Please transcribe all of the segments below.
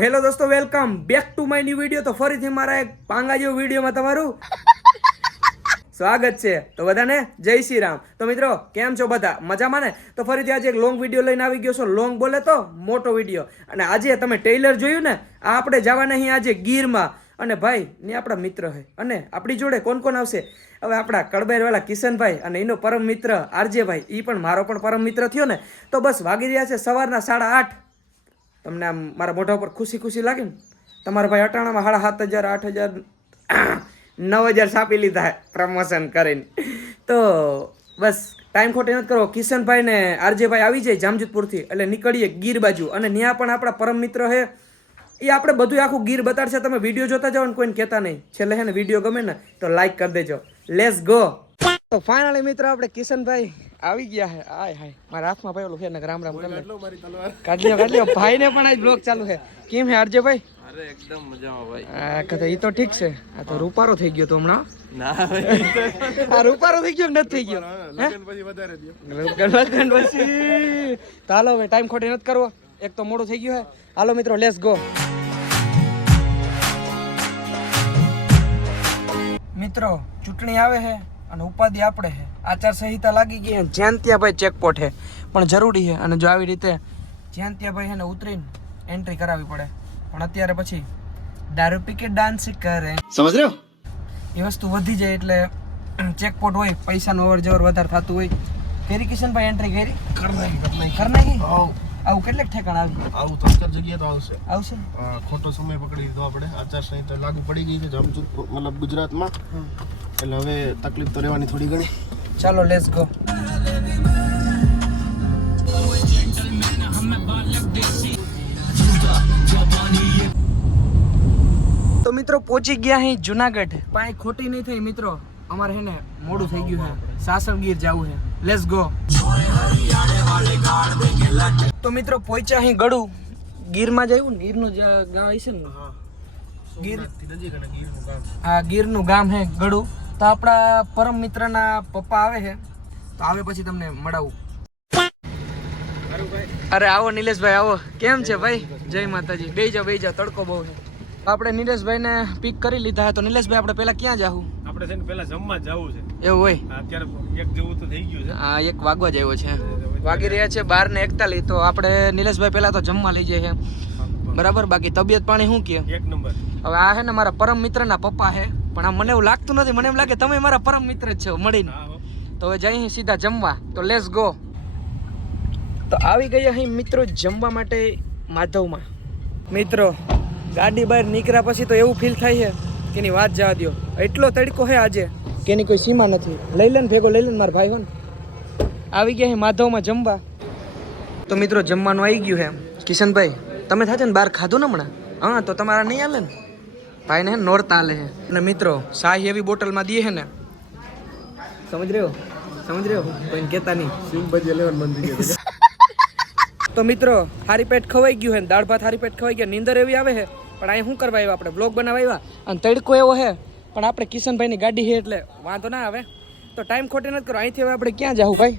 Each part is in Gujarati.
હેલો દોસ્તો, welcome back to my new video. તો ફરીથી મારા એક પાંગા જેવો વિડીયોમાં તમારું સ્વાગત છે. તો બધાને જય શ્રી રામ. તો મિત્રો કેમ છો બધા? મજામાં ને? તો ફરીથી આજે એક લોંગ વિડીયો લઈને આવી ગયો છો. લોંગ બોલે તો મોટો વિડીયો. અને આજે તમે ટ્રેલર જોયું ને, આ આપણે જવાના અહીં આજે ગીરમાં. અને ભાઈ ને આપણા મિત્ર છે. અને આપણી જોડે કોણ કોણ આવશે? હવે આપણા કડબાઈરવાળા કિશનભાઈ અને એનો પરમ મિત્ર આરજેભાઈ, એ પણ મારો પણ પરમ મિત્ર થયો ને. તો બસ વાગી રહ્યા છે સવારના 8:30. તમને આમ મારા મોઢા ઉપર ખુશી ખુશી લાગે ને? તમારા ભાઈ અટાણામાં 7,500 8,000 9,000 છાપી લીધા હે પ્રમોશન કરીને. તો બસ ટાઈમ ખોટી નથી કરો. કિશનભાઈ ને આરજેભાઈ આવી જાય જામજોધપુરથી, એટલે નીકળીએ ગીર બાજુ. અને ત્યાં પણ આપણા પરમ મિત્ર છે, એ આપણે બધું આખું ગીર બતાડશે. તમે વિડીયો જોતા જાઓ ને, કોઈને કહેતા નહીં. છેલ્લે છે ને વિડીયો ગમે ને તો લાઈક કરી દેજો. Let's go. તો ફાઇનલી મિત્રો આપણે કિશનભાઈ આવી ગયા હે. આય હાય, મારા હાથમાં ભાઈ ઓલું છે ને, રામ રામ કાઢ લ્યો. ભાઈ ને પણ આજ બ્લોગ ચાલુ છે. કેમ હે આરજેભાઈ? અરે એકદમ મજામાં ભાઈ. આ કથા ઈ તો ઠીક છે. આ તો રૂપારો થઈ ગયો તો હમણાં. ના ભાઈ, આ રૂપારો થઈ ગયો કે નથી થઈ ગયો? લગન પછી વધારે દયો. લગન પછી તો હાલો હવે ટાઈમ ખોટી નથી કરવો. એક તો મોડું થઈ ગયું હે. હાલો મિત્રો, લેટ્સ ગો. મિત્રો ચૂંટણી આવે છે અને ઉપાધિ આપણે છે. આચાર સંહિતા લાગી ગઈ. જ્યાં ત્યાં ભાઈ ચેકપોટ છે, પણ જરૂરી છે. અને જો આવી રીતે જ્યાં ત્યાં ભાઈ એને ઉતરીને એન્ટ્રી કરાવવી પડે. પણ અત્યારે પછી દારૂ પી કે ડાન્સ કરે, સમજ રહ્યો? એ વસ્તુ વધી જાય એટલે ચેકપોટ હોય, પૈસાનું અવર જવર વધારે થતું હોય. કરી કિશનભાઈ એન્ટ્રી કરી કરી નાખી. આવું કેટલેક ઠેકાણ આવ્યું? આવું તો અસર જગ્યાએ તો આવશે. ખોટો સમય પકડી દીધો આપણે. આચાર સંહિતા લાગુ પડી ગઈ છે જામજોધપુર, મતલબ ગુજરાતમાં. એટલે હવે તકલીફ તો રહેવાની થોડી ઘણી. ચાલો લેટ્સ ગો. તો મિત્રો પહોંચી ગયા અહીં જુનાગઢ. પાણી ખોટી નહીં થઈ મિત્રો, અમારે છે ને મોડું થઈ ગયું છે, સાસણગીર જવું છે. Let's go. તો મિત્રો પહોંચ્યા અહીં ગળું. ગીરમાં જવું ને, ગીરનું ગામ હશે ને? ગીર, હા ગીરનું ગામ છે ગળું. તો આપણા પરમ મિત્રના પપ્પા આવે છે, તો આવે પછી તમને મળાવું. અરે આવો નિલેશભાઈ, આવો. કેમ છે ભાઈ? જય માતાજી. બેહી જાઓ, તડકો બહુ છે. આપણે નિલેશભાઈ ને પિક કરી લીધા છે. તો નિલેશભાઈ આપણે પેલા ક્યાં જાવું? આપણે છે ને પેલા જમવા જવું છે. એવું હોય? અત્યારે એક જેવું તો થઈ ગયું છે. હા, 1 વાગવા જ આવ્યો છે. વાગી રહ્યા છે 12:41. તો આપણે નિલેશભાઈ પેલા તો જમવા લઈ જઈએ બરાબર. બાકી તબિયત પાણી શું કહે? એક નંબર. હવે આ છે ને મારા પરમ મિત્રના પપ્પા છે, પણ આ મને એવું લાગતું નથી. મને એમ લાગે તમે મારા પરમ મિત્ર જ છો મળીને. તો હવે જઈએ સીધા જમવા. તો લેટ્સ ગો. તો આવી ગયા અહીં મિત્રો જમવા માટે માધવમાં. મિત્રો ગાડી બહાર નીકળ્યા પછી તો એવું ફીલ થાય છે કે એની વાત જવા દો. એટલો તડકો છે આજે કે એની કોઈ સીમા નથી. લઈ લે ને ભેગો, લઈ લે ને મારા ભાઈ. હો ને આવી ગયા છે માધવમાં જમવા. તો મિત્રો જમવાનું આવી ગયું છે. કિશનભાઈ તમે થાય છે ને બહાર ખાધું ને હમણાં? હા, તો તમારા નહીં હાલે ને? ભાઈને નોરતા હાલે છે. અને મિત્રો શાહી એવી બોટલમાં દે છે ને, સમજ રહ્યો? કોઈને કહેતા નહીં. સિંગ ભજીયા લેવાનું બંધ થઈ ગયું. તો મિત્રો હારી પેટ ખવાઈ ગયું છે, દાળ ભાત હારી પેટ ખવાઈ ગયા. નીંદર એવી આવે છે, પણ અહીં શું કરવા આવ્યા? આપણે બ્લોગ બનાવવા આવ્યા. અને તડકો એવો છે, પણ આપણે કિશનભાઈની ગાડી છે એટલે વાંધો ના આવે. તો ટાઈમ ખોટી નથી કરો. અહીંથી હવે આપણે ક્યાં જાવું ભાઈ?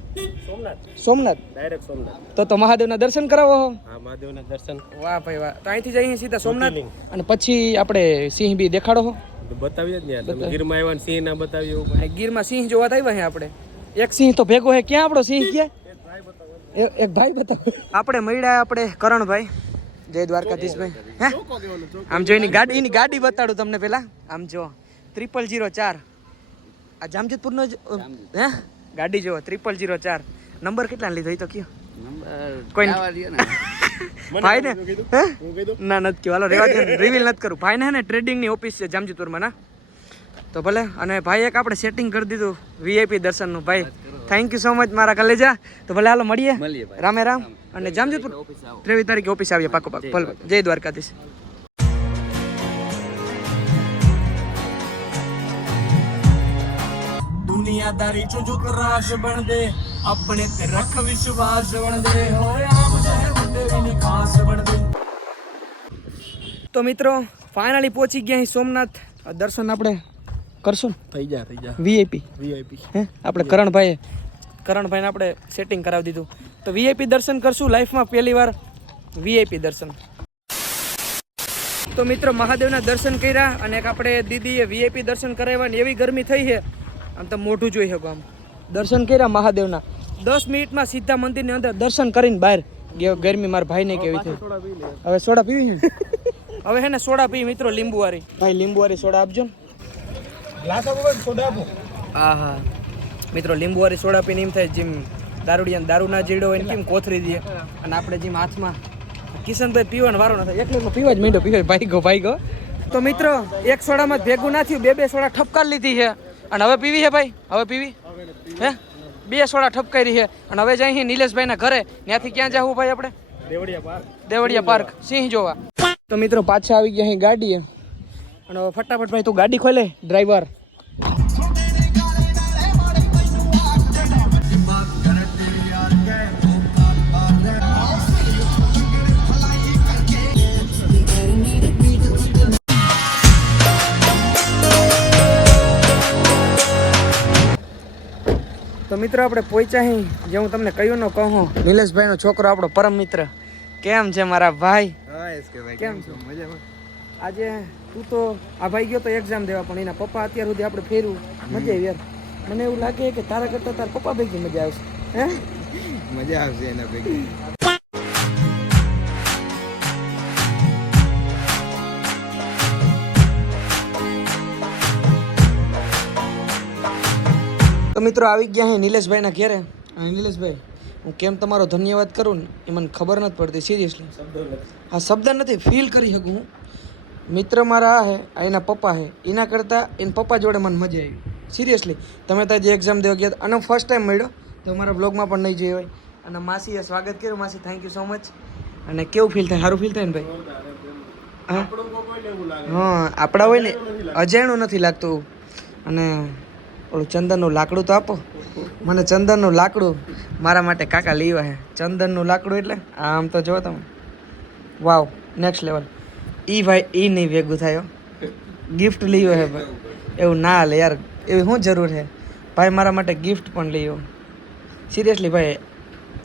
સોમનાથ. ડાયરેક્ટ સોમનાથ. તો મહાદેવના દર્શન કરાવો હો. હા, મહાદેવના દર્શન. વાહ ભાઈ વાહ. તો અહીંથી જઈએ સીધા સોમનાથ, અને પછી આપણે સિંહ બી દેખાડો હો. બતાવીએ જ ને. તમે ગીરમાં આવ્યા ને સિંહ ના બતાવ્યો. ગીરમાં સિંહ જોવા આવ્યા છે આપણે. એક સિંહ તો ભેગો છે. ક્યાં આપણો સિંહ? ક્યાં? એક ભાઈ બતાવો. આપણે મળ્યા આપણે કરણભાઈ. જય દ્વારકાધીશભાઈ. હે આમ જો એની ગાડી બતાડું તમને પેલા. આમ જો 0004. આ જામજોધપુરનો જ હે ગાડી જો 0004. નંબર કેટલા લીધો એ તો કયો? કોઈ ભાઈ ને ના નથી કયો. હાલો રેવા દે, રિવીલ નથી કરું. ભાઈ ને ટ્રેડિંગની ઓફિસ છે જામજોધપુરમાં ના. તો ભલે. અને ભાઈ એક આપણે સેટિંગ કરી દીધું VIP દર્શનનું. ભાઈ થેન્ક યુ સો મચ મારા કલેજા. તો ભલે હાલો મળીએ રામે રામ. અને જામજોધપુર 23 તારીખે ઓફિસ આવીએ પાકો પાક. ભલે. જય દ્વારકાધીશ. दुनियादारी चुजुक राश बन दे अपने ते रख विश्वास बन दे होए आम जहे मुंडे भी खास बन दे. तो મિત્રો ફાઇનલી પહોંચી ગયા અહીં સોમનાથ. દર્શન આપણે કરશું થઈ જા VIP હે આપણે કરણભાઈને આપણે સેટિંગ કરાવી દીધું. તો VIP દર્શન કરશું લાઈફમાં પહેલી વાર. VIP દર્શન. તો મિત્રો મહાદેવના દર્શન કર્યા અને એક આપણે દીદીએ વીઆઈપી દર્શન કરાવ્યા ને એવી ગરમી થઈ છે આમ તો મોઢું જોઈ શકો આમ દર્શન કર્યા મહાદેવના 10 મિનિટમાં સીધા મંદિરની અંદર દર્શન કરીને બહાર ગયો ગરમી મારા ભાઈને કેવી થઈ હવે સોડા પીવી છે હવે હે ને સોડા પી મિત્રો લીંબુવાળી ભાઈ લીંબુવાળી સોડા આપજો ને ગ્લાસ આપો સોડા આપો હા હા મિત્રો લીંબુવાળી સોડા પીને એમ થાય જેમ દારૂડિયા દારૂ ના જીડો હોય ને કેમ કોથરી દે અને આપણે જેમ હાથમાં કિશનભાઈ પીવાનો વારો ન થાય એટલે પીવા જ માંડ્યો પીવા ભાઈ ગયો તો મિત્રો એક સોડામાં ભેગું ના થયું બે સોડા ઠપકાર લીધી છે અને હવે પીવી છે ભાઈ હવે પીવી હે 2 સોડા ઠપકારી છે અને હવે જઈ નિલેશભાઈના ઘરે ત્યાંથી ક્યાં જવું ભાઈ આપણે દેવડિયા પાર્ક સિંહ જોવા તો મિત્રો પાછા આવી ગયા અહીં ગાડી અને હવે ફટાફટ ભાઈ તું ગાડી ખોલે ડ્રાઈવર તો મિત્રો આપણે પહોંચ્યા અહીં જે હું તમને કહ્યું ન કહું નિલેશભાઈનો છોકરો આપણો પરમ મિત્ર કેમ છે મારા ભાઈ કેમ છો મજામાં આજે તું તો આ ભાઈ ગયો તો એક્ઝામ દેવા પણ એના પપ્પા અત્યાર સુધી આપણે ફેરવું મજા આવી યાર મને એવું લાગે કે તારા કરતાં તારા પપ્પા ભેગી મજા આવશે હે મજા આવશે એના ભેગી તો મિત્રો આવી ગયા અહીં નિલેશભાઈના ઘેરે અને નિલેશભાઈ હું કેમ તમારો ધન્યવાદ કરું ને એ મને ખબર નથી પડતી સિરિયસલી હા શબ્દ નથી ફીલ કરી શકું હું મિત્ર મારા આ હે આ એના પપ્પા હે એના કરતાં એના પપ્પા જોડે મને મજા આવી સિરિયસલી તમે ત્યાં જે એક્ઝામ દેવા ગયા અને ફર્સ્ટ ટાઈમ મળ્યો તો મારા બ્લોગમાં પણ નહીં જોયો હોય અને માસીએ સ્વાગત કર્યું માસી થેન્ક યુ સો મચ અને કેવું ફીલ થાય સારું ફીલ થાય ને ભાઈ હા આપણા હોય ને અજાણ્યું નથી લાગતું અને ઓલું ચંદનનું લાકડું તો આપો મને ચંદનનું લાકડું મારા માટે કાકા લીવા હે ચંદનનું લાકડું એટલે આમ તો જો તમે વાવ નેક્સ્ટ લેવલ ભાઈ નહીં ભેગું થાય ગિફ્ટ લીયો હે ભાઈ એવું ના હાલે યાર એવી શું જરૂર છે ભાઈ મારા માટે ગિફ્ટ પણ લીયો સિરિયસલી ભાઈ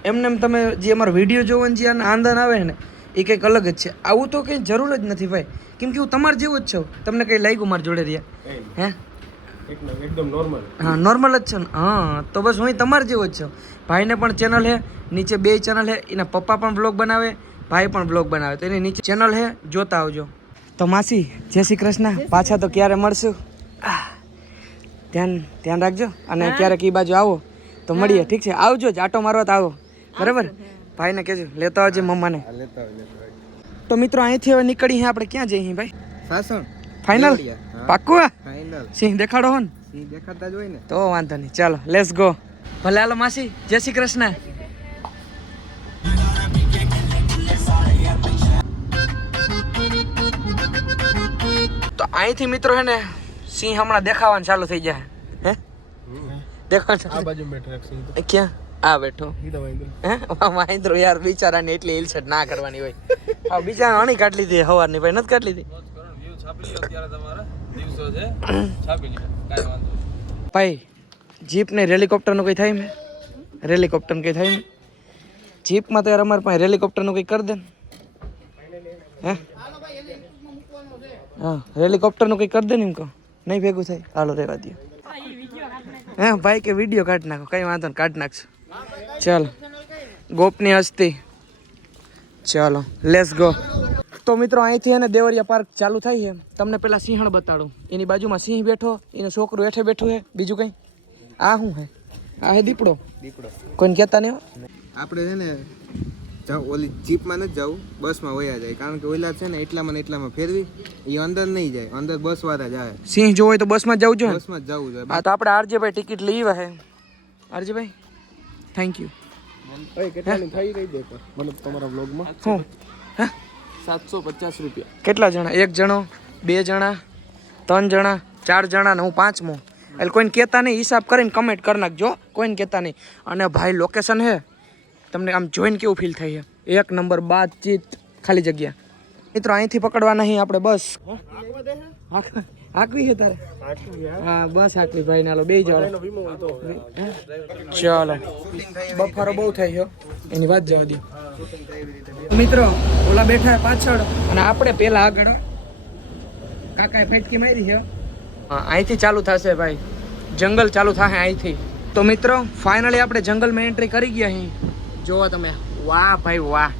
એમને એમ તમે જે અમારો વિડીયો જોવાનો જે આનંદ આવે ને એ કંઈક અલગ જ છે આવું તો કંઈ જરૂર જ નથી ભાઈ કેમ કે હું તમારે જેવું જ છું તમને કંઈ લાગ્યું મારા જોડે રહ્યા હે એકદમ નોર્મલ હા નોર્મલ જ છે ને હા તો બસ હું તમારે જેવો જ છું ભાઈને પણ ચેનલ છે નીચે 2 ચેનલ છે એના પપ્પા પણ બ્લોગ બનાવે ભાઈ પણ બ્લોગ બનાવે તો એની નીચે ચેનલ છે જોતા આવજો તો માસી જય શ્રી કૃષ્ણ પાછા તો ક્યારે મળશું ધ્યાન રાખજો અને ક્યારેક એ બાજુ આવો તો મળીએ ઠીક છે આવજો જ આટો મારવા તો આવો બરાબર ભાઈને કહેજો લેતો આવજો મમ્માને તો મિત્રો અહીંથી હવે નીકળી આપણે ક્યાં જઈએ ભાઈ સાસણ ફાઇનલ પાક્કું ફાઇનલ સિંહ દેખાડો હો ને સિંહ દેખાતા જ હોય ને તો વાંધો નહીં ચાલો લેટ્સ ગો ભલે હાલો માસી જય શ્રી કૃષ્ણ તો અહીંથી મિત્રો હે ને સિંહ હમણાં દેખાવાનું ચાલુ થઈ જાય હે દેખાવાનું આ બાજુ બેઠો એક સિંહ તો ક્યાં આ બેઠો ઈદા વાંદરો હે મહેન્દ્ર યાર બિચારાને એટલી ઇલસટ ના કરવાની હોય હા બિચારા અણી કાઢ લીધી હવારની ભાઈ નથી કાઢ લીધી ભાઈ જીપ ને હેલિકોપ્ટરનું કંઈ થાય મેં હેલિકોપ્ટરનું કંઈ થાય મેં જીપમાં તો યાર અમારે પાસે હેલિકોપ્ટરનું કંઈ કરી દે ને હે હા હેલિકોપ્ટરનું કંઈ કરી દે ને એમ કહો નહીં ભેગું થાય હાલો રહેવા દો હે ભાઈ કે વિડીયો કાઢી નાખો કંઈ વાંધો ને કાઢી નાખશું ચાલો ગોપની હસ્તી ચાલો લેટ્સ ગો તો મિત્રો અહીંથી એને દેવરિયા પાર્ક ચાલુ થાય છે તમને પેલા સિંહણ બતાડું એની બાજુમાં સિંહ બેઠો એનું છોકરું હેઠે બેઠું છે બીજું કંઈ આ શું હે આ હે દીપડો કોઈને કહેતા નહીં આપણે છે ને ઓલી જીપમાં નથી જવું બસમાં વયા જાય કારણ કે ઓલા છે ને એટલામાં ફેરવી એ અંદર નહીં જાય અંદર બસ વાળા જાય સિંહ જોવો હોય તો બસમાં જવું જોઈએ બસમાં જ જવું જોઈએ હા તો આપણે આરજેભાઈ ટિકિટ લઈ હે આરજેભાઈ થેન્ક યુ કેટલાની થઈ રહી દે મને તમારા વ્લોગમાં શું હે 750 રૂપિયા કેટલા જણા 1 જણો 2 જણા 3 જણા 4 જણા ને હું 5મો એટલે કોઈને કહેતા નહીં હિસાબ કરીને કમેન્ટ કરી નાખજો કોઈને કહેતા નહીં અને ભાઈ લોકેશન હે તમને આમ જોઈને કેવું ફીલ થાય છે 1 નંબર બાતચીત ખાલી જગ્યા મિત્રો અહીંથી પકડવા નહીં આપણે બસ હાકવી છે તારે હા બસ હાકવી ભાઈ નાલો બે જાવ ચાલો બફારો બહુ થાય છે એની વાત જવા દો મિત્રો ઓલા બેઠા પાછળ અને આપણે પેલા આગળ કાકાએ ફાટકી મારી છે. અહીંથી ચાલુ થશે ભાઈ, જંગલ ચાલુ થાય અહીંથી. તો મિત્રો ફાઇનલી આપણે જંગલમાં એન્ટ્રી કરી ગયા અહીં. જોવો તમે, વાહ ભાઈ વાહ.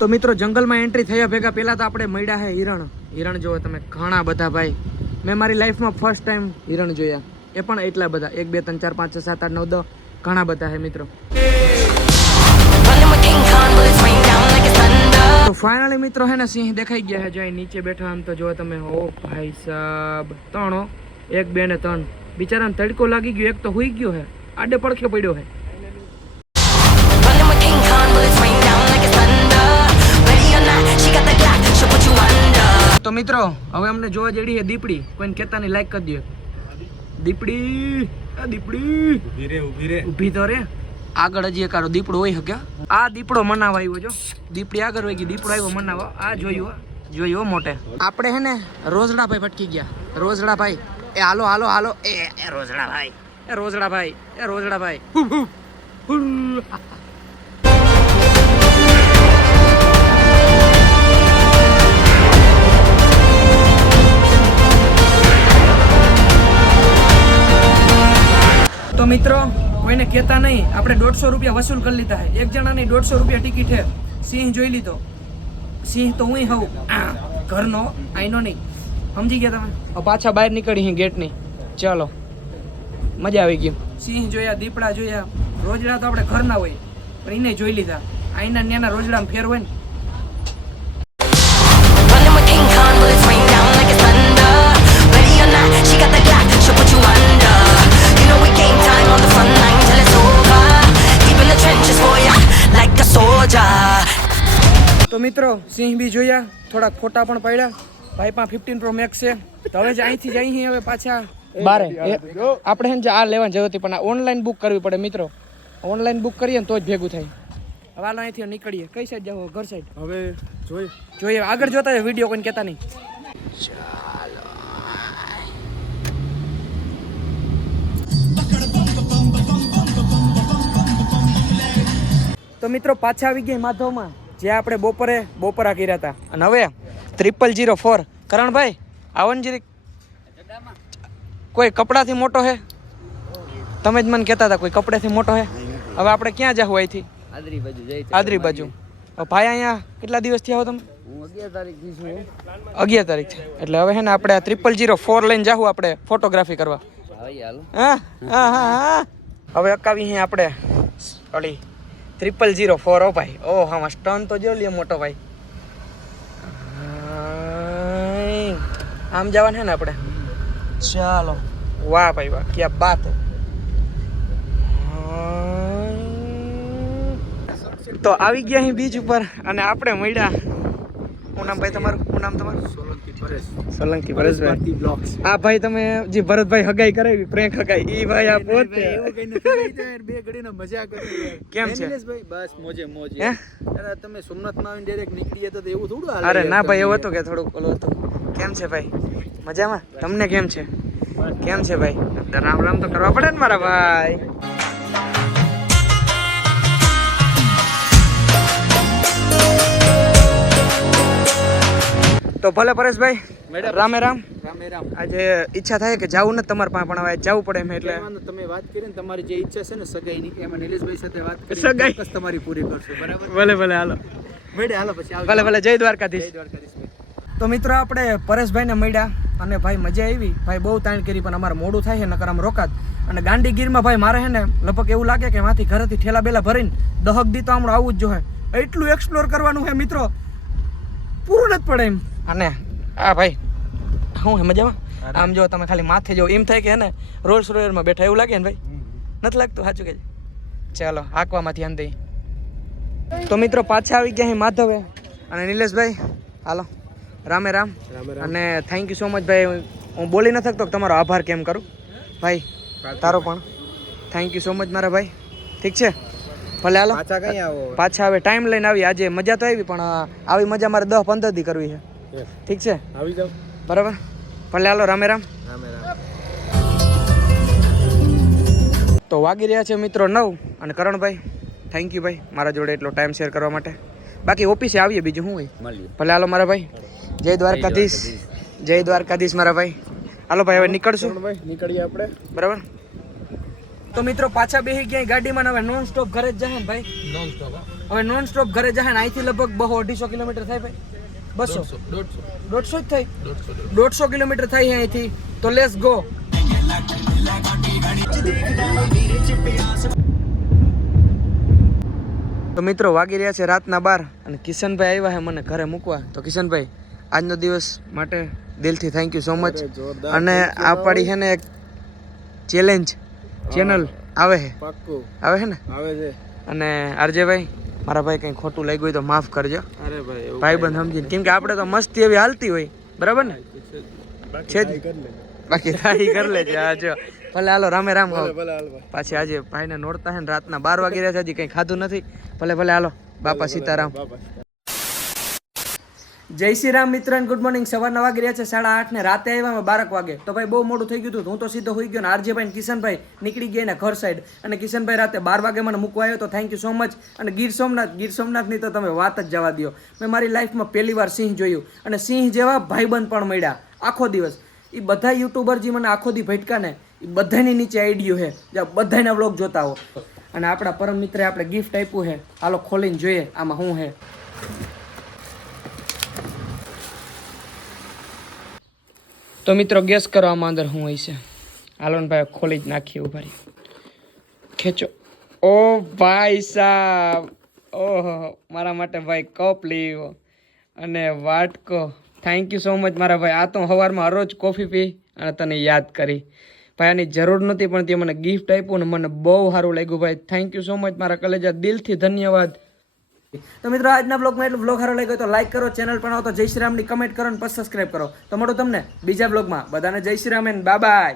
તો મિત્રો જંગલમાં એન્ટ્રી થયા ભેગા પહેલા તો આપણે મળ્યા છે હિરણ જોવો તમે, ઘણા બધા ભાઈ. મેં મારી લાઈફમાં ફર્સ્ટ ટાઈમ હિરણ જોયા, એ પણ એટલા બધા, 1 2 3 4 5 6 7 8 9 10 ઘણા બધા છે મિત્રો. તો ફાઇનલી મિત્રો હે ને સિંહ દેખાઈ ગયા છે, જો અહીં નીચે બેઠા. આમ તો જો તમે, ઓ ભાઈ સાહેબ, 3 1 2 ને 3 બિચારાને તડકો લાગી ગયો, એક તો હુઈ ગયો છે, આડે પડખે પડ્યો છે. તો મિત્રો હવે અમને જોવા જેડી છે દીપડી, કોઈને કહેતા નહીં, લાઈક કરી દો. દીપડી ઊભી તો રે. આગળ હજી એકારો દીપડો હોય શકે. આ દીપડો મનાવા આવ્યો, જો દીપડી આગળ હોય ગઈ, દીપડો આવ્યો મનાવા. આ જોયું મોટે. આપણે હે ને રોઝડાભાઈ ભટકી ગયા. રોઝડાભાઈ, એ હાલો હાલો હાલો, એ રોઝડાભાઈ, એ રોઝડાભાઈ, એ રોઝડાભાઈ. તો મિત્રો કોઈને કહેતા નહીં, આપણે 150 રૂપિયા વસૂલ કરી લીધા છે. એક જણાની 150 રૂપિયા ટિકિટ છે. સિંહ જોઈ લીધો. સિંહ તો હું હોઉં ઘરનો, આઈનો નહીં. સમજી ગયા તમે? પાછા બહાર નીકળી ગેટની. ચાલો, મજા આવી ગઈ. સિંહ જોયા, દીપડા જોયા. રોજડા તો આપણે ઘરના હોય, પણ એને જોઈ લીધા. આઈના ન્યાના રોજડામાં ફેર હોય ને. તો મિત્રો સિંહ બી જોયા, થોડાક ફોટા પણ પડ્યા. ભાઈ પાસે 15 Pro Max છે. તો હવે અહીંથી જઈ હવે પાછા બારે. આપણે હે આ લેવાની જરૂર હતી, પણ આ ઓનલાઈન બુક કરવી પડે મિત્રો. ઓનલાઈન બુક કરીએ ને તો જ ભેગું થાય. હવે હાલો અહીંથી નીકળીએ. કઈ સાઈડ જાવ? ઘર સાઈડ. હવે જોઈએ આગળ જોતા વિડીયો કોઈને કહેતા નહીં. તો મિત્રો પાછા આવી ગયા માધવમાં, જે આપણે બપોરા કર્યા હતા. અને હવે 0004 કરણભાઈ આવો ને જરીક. કોઈ કપડાથી મોટો હે? તમે જ મને કહેતા હતા કોઈ કપડાથી મોટો હે. હવે આપણે ક્યાં જાવ અહીંથી? આદરી બાજુ. ભાઈ અહીંયા કેટલા દિવસથી આવો તમે? 11 તારીખ છે. એટલે હવે હે ને આપણે 0004 લઈને જાવું આપણે ફોટોગ્રાફી કરવા. હા હા હા. હવે અકાવી હે આપણે ઓલી 0004. ઓ ભાઈ, ઓ હા, સ્ટન તો જો લે મોટો ભાઈ. આમ જવાનું છે ને આપણે. ચાલો, વાહ ભાઈ વાહ, ક્યાં બાત હે. તો આવી ગયા અહીં બીચ ઉપર અને આપણે મળ્યા. શું નામ ભાઈ તમારું? શું નામ તમારું? સોલંકી પરેશભાઈ. આ ભાઈ તમે જે ભરતભાઈ હગાઈ કરાવી, પ્રેન્ક હગાઈ, ઈ ભાઈ આ પોતે. બે ઘડીનો મજાક હતો. કેમ છે ભાઈ? બસ મોજે મોજ. યાર તમે સોમનાથમાં આવીને ડાયરેક્ટ નીકળી જતો તો એવું થોડું હાલે. અરે ના ભાઈ, એવું હતું કે થોડુંક ઓલું હતું. કેમ છે ભાઈ? મજામાં? તમને કેમ છે? કેમ છે ભાઈ? રામ રામ તો કરવા પડે ને મારા ભાઈ. તો ભલે પરેશભાઈ, રામે રામ. આજે ઈચ્છા થાય કે જાવું નથી તમારે પાસે, પણ હવે જવું પડે એમ. એટલે તમે વાત કરી ને, તમારી જે ઈચ્છા છે ને સગાઈની, એમાં નિલેશભાઈ સાથે વાત કરી, સગાઈ તમારી પૂરી કરશો. બરાબર? ભલે હાલો. હાલો પછી ભલે જય દ્વારકાધીશ. તો મિત્રો આપણે પરેશભાઈને મળ્યા અને ભાઈ મજા આવી. ભાઈ બહુ તાણ કરી, પણ અમારે મોડું થાય છે, નકર આમ રોકાત. અને ગાંધીગીરમાં ભાઈ મારે છે ને લગભગ એવું લાગે કે માંથી ઘરેથી ઠેલા બેલા ભરીને 10 દી તો હમણાં આવું જ જોઈએ. એટલું એક્સપ્લોર કરવાનું છે મિત્રો, પૂરું નથી પડે એમ. અને આ ભાઈ શું હે મજામાં? આમ જો તમે ખાલી માથે જો એમ થાય કે હે ને રોલ્સ રોયરમાં બેઠા એવું લાગે ને ભાઈ? નથી લાગતું? સાચું કે? ચાલો હાંકવામાં ધ્યાન દઈ. તો મિત્રો પાછા આવી ગયા માધવે અને નિલેશભાઈ. હાલો, રામે રામ. અને થેન્ક યુ સો મચ ભાઈ. હું બોલી ન શકતો તમારો આભાર કેમ કરું ભાઈ. તારો પણ થેન્ક યુ સો મચ મારા ભાઈ. ઠીક છે, ભલે હાલો. પાછા હવે ટાઈમ લઈને આવી. આજે મજા તો આવી, પણ આવી મજા મારે 10-15 દી કરવી છે. ઠીક છે, આવી જાવ. બરાબર, ભલે હાલો. રામે રામ. તો વાગી રહ્યા છે મિત્રો 9 અને કરણભાઈ થેન્ક યુ ભાઈ મારા જોડે એટલો ટાઈમ શેર કરવા માટે. બાકી ઓફિસે આવીએ બીજું શું હોય. મળીએ. ભલે હાલો મારા ભાઈ. જય દ્વારકાધીશ. જય દ્વારકાધીશ મારા ભાઈ. હાલો ભાઈ હવે નીકળશું. ભાઈ નીકળીએ આપણે. બરાબર. તો મિત્રો પાછા બેસી ગયા ગાડીમાં ને હવે નોન સ્ટોપ ઘરે જ જાય ને ભાઈ. હવે નોન સ્ટોપ ઘરે જાય ને અહીંથી લગભગ 200-250 કિલોમીટર થાય ભાઈ. 200 150 જ થાય. 150 કિલોમીટર થાય અહીંથી. તો લેટ્સ ગો. તો મિત્રો વાગી રહ્યા છે રાતના 12 અને કિશનભાઈ આવ્યા છે મને ઘરે મૂકવા. તો કિશનભાઈ આજનો દિવસ માટે દિલથી થેન્ક યુ સો મચ. અને આ પડી છે ને એક ચેલેન્જ ચેનલ આવે છે. પાક્કું આવે છે ને. આવે છે. અને આરજેભાઈ મારા ભાઈ કંઈ ખોટું લાગ્યું હોય તો માફ કરજો. અરે ભાઈ ભાઈબંધ સમજીને, કેમ કે આપણે તો મસ્તી એવી હાલતી હોય બરાબર ને. છે જ બાકી થાળી કરી લેજે. હા જો ભલે હાલો રામે રામ. પાછી આજે ભાઈને નોડતા છે ને રાતના 12 વાગી રહ્યા છે, હજી કંઈ ખાધું નથી. ભલે ભલે હાલો. બાપા સીતારામ. જય શ્રી રામ મિત્ર, ગુડ મોર્નિંગ. સવારના વાગી રહ્યા છે 8:30 ને રાતે આવ્યા 12 વાગે. તો ભાઈ બહુ મોડું થઈ ગયું હતું. હું તો સીધો હોઈ ગયો ને આરજેભાઈ કિશનભાઈ નીકળી ગયા ને ઘર સાઈડ. અને કિશનભાઈ રાતે 12 વાગે મને મૂકવા આવ્યો. તો થેન્ક યુ સો મચ. અને ગીર સોમનાથની તો તમે વાત જ જવા દો. મેં મારી લાઈફમાં પહેલી વાર સિંહ જોયું અને સિંહ જેવા ભાઈબંધ પણ મળ્યા આખો દિવસ. એ બધા યુટ્યુબર જે મને આખો દી ભટકા ને એ બધાની નીચે આઈડિયો છે જ્યાં બધાના વ્લોગ જોતા હો. અને આપણા પરમ મિત્રે આપણે ગિફ્ટ આપ્યું છે. હાલો ખોલીને જોઈએ આમાં શું છે. તો મિત્રો ગેસ કરો આમાં અંદર શું હોય છે. હાલો ને ભાઈ ખોલી જ નાખીએ. ઉભા રહી ખેંચો. ઓ ભાઈ સાહેબ, ઓહો મારા માટે ભાઈ કપ લીવો અને વાટકો. થેન્ક યુ સો મચ મારા ભાઈ. આ તો સવારમાં હરરોજ કોફી પી અને તને યાદ કરી ભાઈ. આની જરૂર નથી પણ તે મને ગિફ્ટ આપ્યું ને મને બહુ સારું લાગ્યું ભાઈ. થેન્ક યુ સો મચ મારા કલેજા, દિલથી ધન્યવાદ. તો મિત્રો આજના બ્લોગમાં એટલો બ્લોગ સારો લાગ્યો તો લાઈક કરો, ચેનલ પર આવો તો જય શ્રી રામની કમેન્ટ કરો અને પછી સબસ્ક્રાઇબ કરો. તો મળું તમને બીજા બ્લોગમાં. બધાને જય Shri Ram and bye bye.